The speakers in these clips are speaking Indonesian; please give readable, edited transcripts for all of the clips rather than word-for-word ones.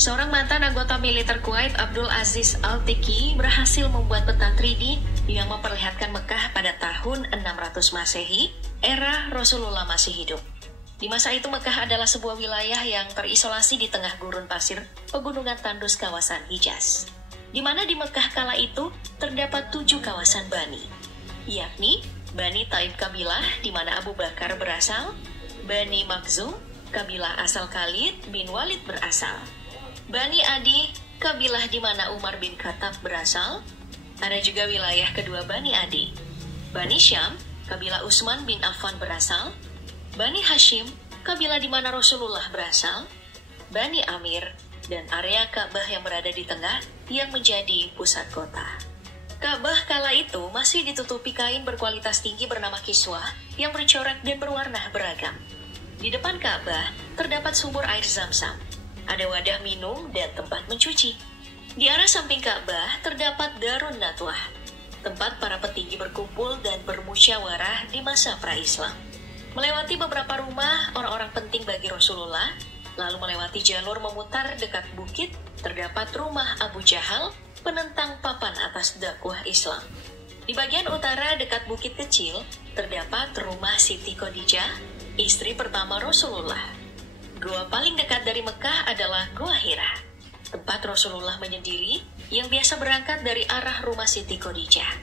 Seorang mantan anggota militer Kuwait, Abdul Aziz Al-Tiki, berhasil membuat peta 3D yang memperlihatkan Mekah pada tahun 600 Masehi, era Rasulullah masih hidup. Di masa itu Mekah adalah sebuah wilayah yang terisolasi di tengah gurun pasir pegunungan tandus kawasan Hijaz. Di mana di Mekah kala itu terdapat 7 kawasan Bani, yakni Bani Taib kabilah di mana Abu Bakar berasal, Bani Makhzum, kabilah asal Khalid bin Walid berasal, Bani Adi, kabilah di mana Umar bin Khattab berasal. Ada juga wilayah kedua Bani Adi, Bani Syam, kabilah Utsman bin Affan berasal, Bani Hashim, kabilah di mana Rasulullah berasal, Bani Amir, dan area Ka'bah yang berada di tengah yang menjadi pusat kota. Ka'bah kala itu masih ditutupi kain berkualitas tinggi bernama kiswah yang bercorak dan berwarna beragam. Di depan Ka'bah terdapat sumur air Zam-Zam. Ada wadah minum dan tempat mencuci. Di arah samping Ka'bah terdapat Darun Nadwah, tempat para petinggi berkumpul dan bermusyawarah di masa pra-Islam. Melewati beberapa rumah orang-orang penting bagi Rasulullah, lalu melewati jalur memutar dekat bukit, terdapat rumah Abu Jahal, penentang papan atas dakwah Islam. Di bagian utara dekat bukit kecil, terdapat rumah Siti Khadijah, istri pertama Rasulullah. Gua paling dekat dari Mekah adalah Gua Hira, tempat Rasulullah menyendiri yang biasa berangkat dari arah rumah Siti Khadijah.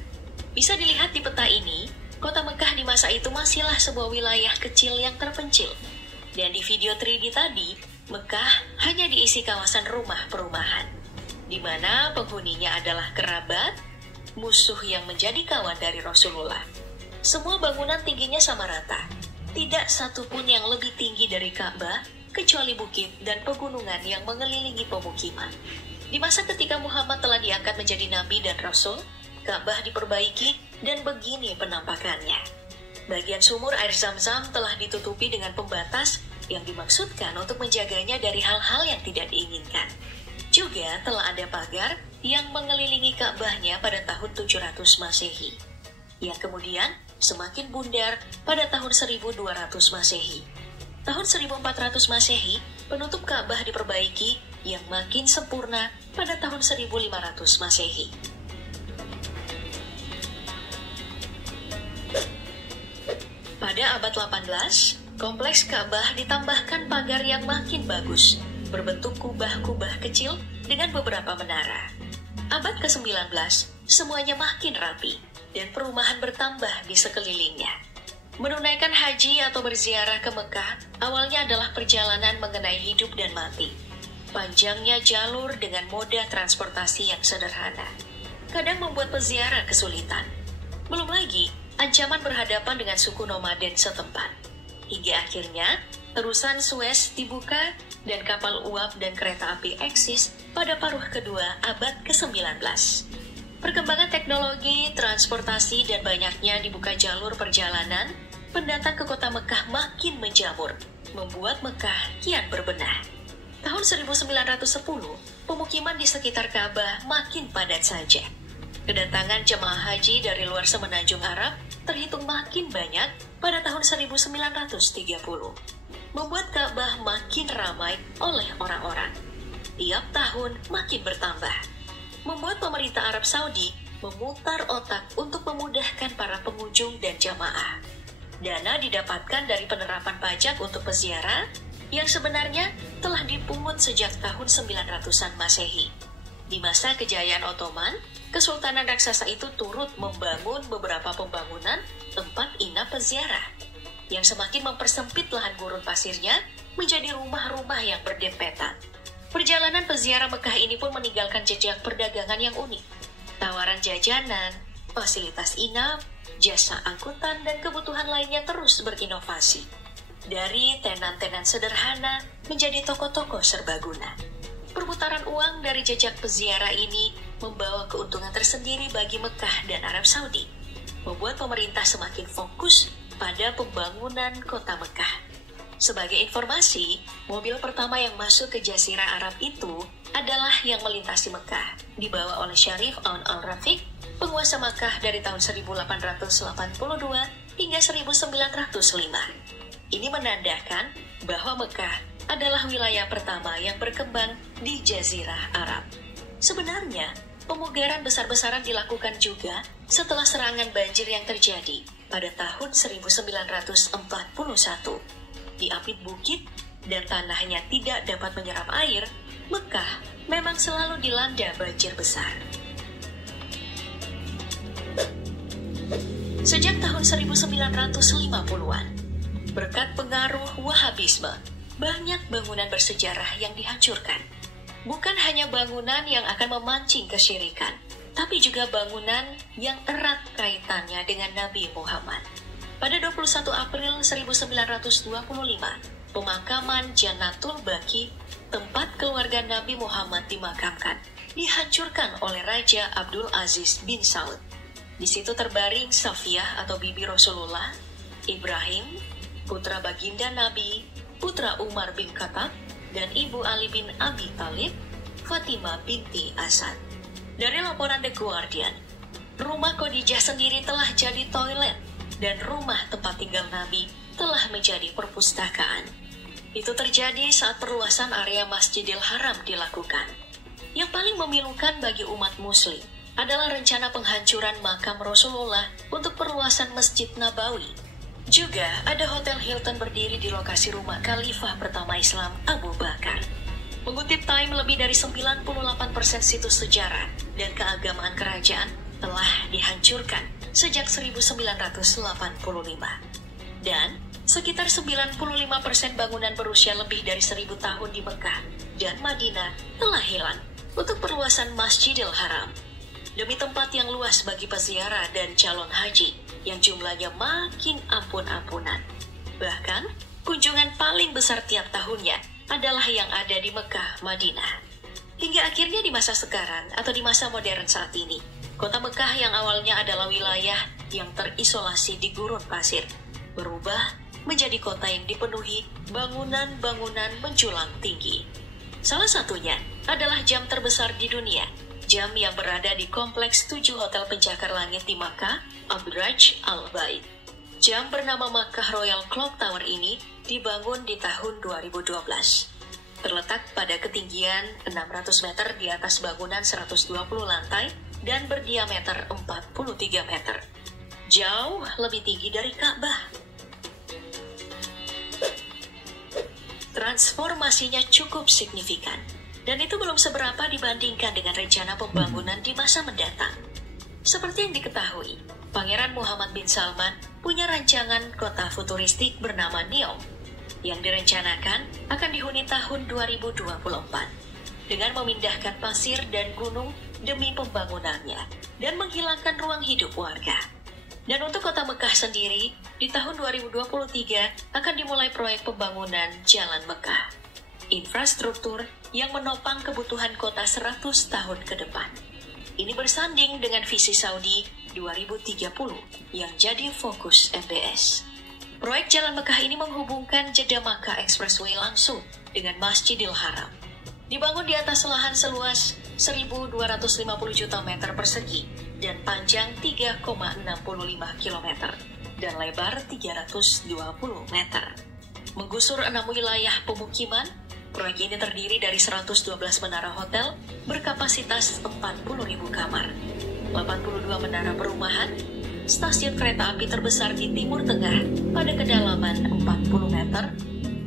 Bisa dilihat di peta ini, kota Mekah di masa itu masihlah sebuah wilayah kecil yang terpencil. Dan di video 3D tadi, Mekah hanya diisi kawasan rumah perumahan, di mana penghuninya adalah kerabat, musuh yang menjadi kawan dari Rasulullah. Semua bangunan tingginya sama rata, tidak satupun yang lebih tinggi dari Ka'bah, kecuali bukit dan pegunungan yang mengelilingi pemukiman. Di masa ketika Muhammad telah diangkat menjadi nabi dan rasul, Ka'bah diperbaiki dan begini penampakannya. Bagian sumur air Zam-Zam telah ditutupi dengan pembatas yang dimaksudkan untuk menjaganya dari hal-hal yang tidak diinginkan. Juga telah ada pagar yang mengelilingi Ka'bahnya pada tahun 700 Masehi, yang kemudian semakin bundar pada tahun 1200 Masehi. Tahun 1400 Masehi, penutup Ka'bah diperbaiki yang makin sempurna pada tahun 1500 Masehi. Pada abad 18, kompleks Ka'bah ditambahkan pagar yang makin bagus, berbentuk kubah-kubah kecil dengan beberapa menara. Abad ke-19, semuanya makin rapi, dan perumahan bertambah di sekelilingnya. Menunaikan haji atau berziarah ke Mekah awalnya adalah perjalanan mengenai hidup dan mati. Panjangnya jalur dengan moda transportasi yang sederhana kadang membuat peziarah kesulitan. Belum lagi ancaman berhadapan dengan suku nomaden setempat. Hingga akhirnya terusan Suez dibuka dan kapal uap dan kereta api eksis pada paruh kedua abad ke-19. Perkembangan teknologi, transportasi, dan banyaknya dibuka jalur perjalanan, pendatang ke kota Mekah makin menjamur, membuat Mekah kian berbenah. Tahun 1910, pemukiman di sekitar Ka'bah makin padat saja. Kedatangan jemaah haji dari luar semenanjung Arab terhitung makin banyak pada tahun 1930, membuat Ka'bah makin ramai oleh orang-orang. Tiap tahun makin bertambah, membuat pemerintah Arab Saudi memutar otak untuk memudahkan para pengunjung dan jamaah. Dana didapatkan dari penerapan pajak untuk peziarah yang sebenarnya telah dipungut sejak tahun 900-an Masehi. Di masa kejayaan Ottoman, Kesultanan raksasa itu turut membangun beberapa pembangunan tempat inap peziarah yang semakin mempersempit lahan gurun pasirnya menjadi rumah-rumah yang berdempetan. Perjalanan peziarah Mekah ini pun meninggalkan jejak perdagangan yang unik. Tawaran jajanan, fasilitas inap, jasa angkutan, dan kebutuhan lainnya terus berinovasi. Dari tenan-tenan sederhana menjadi toko-toko serbaguna. Perputaran uang dari jejak peziarah ini membawa keuntungan tersendiri bagi Mekah dan Arab Saudi, membuat pemerintah semakin fokus pada pembangunan kota Mekah. Sebagai informasi, mobil pertama yang masuk ke Jazirah Arab itu adalah yang melintasi Mekah, dibawa oleh Syarif Aun Al-Rafiq, penguasa Mekah dari tahun 1882 hingga 1905. Ini menandakan bahwa Mekah adalah wilayah pertama yang berkembang di Jazirah Arab. Sebenarnya, pemugaran besar-besaran dilakukan juga setelah serangan banjir yang terjadi pada tahun 1941. Di apit bukit dan tanahnya tidak dapat menyerap air, Mekah memang selalu dilanda banjir besar. Sejak tahun 1950-an, berkat pengaruh Wahabisme, banyak bangunan bersejarah yang dihancurkan. Bukan hanya bangunan yang akan memancing kesyirikan, tapi juga bangunan yang erat kaitannya dengan Nabi Muhammad. Pada 21 April 1925, pemakaman Jannatul Baqi, tempat keluarga Nabi Muhammad dimakamkan, dihancurkan oleh Raja Abdul Aziz bin Saud. Di situ terbaring Safiyah atau bibi Rasulullah, Ibrahim, putra baginda Nabi, putra Umar bin Khattab, dan ibu Ali bin Abi Thalib, Fatimah binti Asad. Dari laporan The Guardian, rumah Khadijah sendiri telah jadi toilet dan rumah tempat tinggal Nabi telah menjadi perpustakaan. Itu terjadi saat perluasan area Masjidil Haram dilakukan. Yang paling memilukan bagi umat muslim adalah rencana penghancuran makam Rasulullah untuk perluasan Masjid Nabawi. Juga ada Hotel Hilton berdiri di lokasi rumah Khalifah pertama Islam Abu Bakar. Mengutip Time, lebih dari 98% situs sejarah dan keagamaan kerajaan telah dihancurkan sejak 1985. Dan sekitar 95% bangunan berusia lebih dari 1000 tahun di Mekah dan Madinah telah hilang untuk perluasan Masjidil Haram. Demi tempat yang luas bagi peziarah dan calon haji yang jumlahnya makin ampun-ampunan. Bahkan, kunjungan paling besar tiap tahunnya adalah yang ada di Mekah, Madinah. Hingga akhirnya di masa sekarang atau di masa modern saat ini, kota Mekah yang awalnya adalah wilayah yang terisolasi di gurun pasir, berubah menjadi kota yang dipenuhi bangunan-bangunan menjulang tinggi. Salah satunya adalah jam terbesar di dunia, jam yang berada di kompleks 7 hotel pencakar langit di Makkah, Abraj Al Bait. Jam bernama Makkah Royal Clock Tower ini dibangun di tahun 2012. Terletak pada ketinggian 600 meter di atas bangunan 120 lantai dan berdiameter 43 meter. Jauh lebih tinggi dari Ka'bah. Transformasinya cukup signifikan, dan itu belum seberapa dibandingkan dengan rencana pembangunan di masa mendatang. Seperti yang diketahui, Pangeran Muhammad bin Salman punya rancangan kota futuristik bernama Neom, yang direncanakan akan dihuni tahun 2024, dengan memindahkan pasir dan gunung demi pembangunannya, dan menghilangkan ruang hidup warga. Dan untuk kota Mekah sendiri, di tahun 2023 akan dimulai proyek pembangunan Jalan Mekah. Infrastruktur yang menopang kebutuhan kota 100 tahun ke depan. Ini bersanding dengan visi Saudi 2030 yang jadi fokus MBS. Proyek Jalan Mekah ini menghubungkan Jeddah Makkah Expressway langsung dengan Masjidil Haram. Dibangun di atas lahan seluas 1.250 juta meter persegi dan panjang 3,65 km dan lebar 320 meter. Menggusur 6 wilayah pemukiman, proyek ini terdiri dari 112 menara hotel berkapasitas 40.000 kamar, 82 menara perumahan, stasiun kereta api terbesar di Timur Tengah pada kedalaman 40 meter,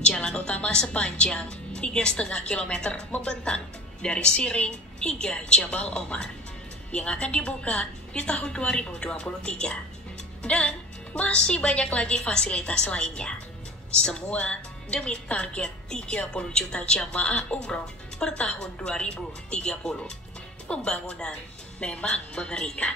jalan utama sepanjang 3,5 km membentang dari Siring hingga Jabal Omar, yang akan dibuka di tahun 2023. Dan masih banyak lagi fasilitas lainnya. Semua demi target 30 juta jamaah umroh per tahun 2030. Pembangunan memang mengerikan.